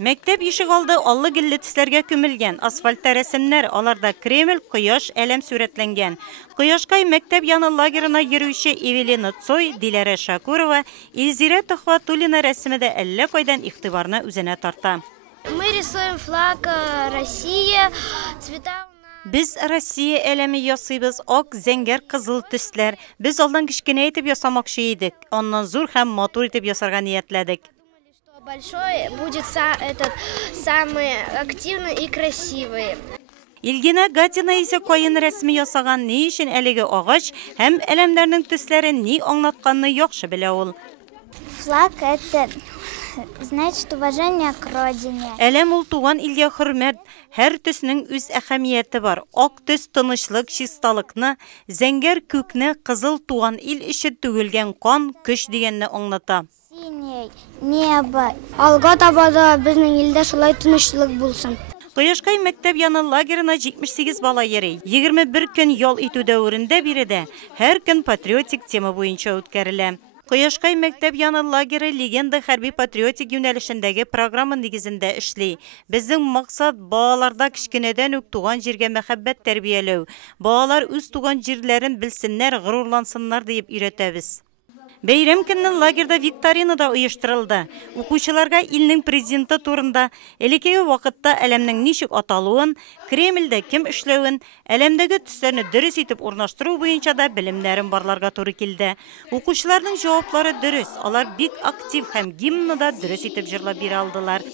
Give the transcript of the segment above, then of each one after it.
Мәктәп ишек алды аллы-гилле төсләргә күмелгән. Асфальтта рәсемнәр, аларда Кремль, Кояш, әлем сурәтләнгән. Кояшкай мәктәп яны лагерына йөрүче Эвелина Цой, Диләрә Шакурова, Илзирә Төхвәтуллина рәсеме дә әллә кайдан игътибарны үзенә тарта. Мы рисуем флаг России, цвета. Без Россия әлеме ясыйбыз, ак, зәңгәр, кызыл төсләр. Без алдан кичкенә итеп ясамакчы идек. Аннан зур һәм матур итеп ясарга ниятләдек. Большой будет этот самый активный и красивый. Илгина Гатина исә кайын рәсеме ясаган, ни өчен әлеге агач һәм әлемнәрнең төсләрен ни аңлатканны яхшы белә ул. Флаг это значит уважение к родине. Әлем ул туган илгә хөрмәт, һәр төснең үз әһәмияте бар. Ак төс тынычлык, чисталыкны, зәңгәр күкне, кызыл туган ил өчен түгелгән кан, көч дигәнне аңлата. Синее небо. Алга таба да безнең илдә шулай тынычлык булсын. Кояшкай мәктәп яны лагерына 78 бала йөри. 21 көн ял итү дәверендә биредә һәр көн патриотик тема буенча үткәрелә. Кояшкай мәктәп яны лагере легенда хәрби патриотик юнәлешендәге программа нигезендә эшли. Безнең максат балаларда кичкенәдән үк туган җиргә мәхәббәт тәрбияләү. Балалар үз туган җирләрен белсеннәр, горурлансыннар дип өйрәтәбез. Бәйрәм көннән лагерда викторина да оештырылды. Укучыларга илнең президенты турында, элеккеге вакытта әлемнең ничек аталуын, Кремльдә кем эшләвен, әлемдәге төсләрне дөрес итеп урнаштыру буенча да белемнәрен барларга туры килде. Укучыларның җаваплары дөрес, алар бик актив һәм гимнны да дөрес итеп җырлап бирә алдылар.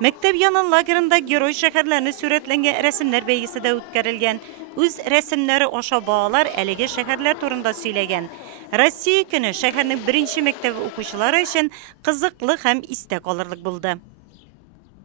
Мәктәп яны лагерында герой шәһәрләрне сурәтләнгән рәсемнәр бәйгесе дә үткәрелгән. Үз рәсемнәре аша балалар әлеге шәһәрләр турында сөйләгән. Россия көне шәһәрнең беренче мәктәбе укучылары өчен кызыклы һәм истә калырлык булды.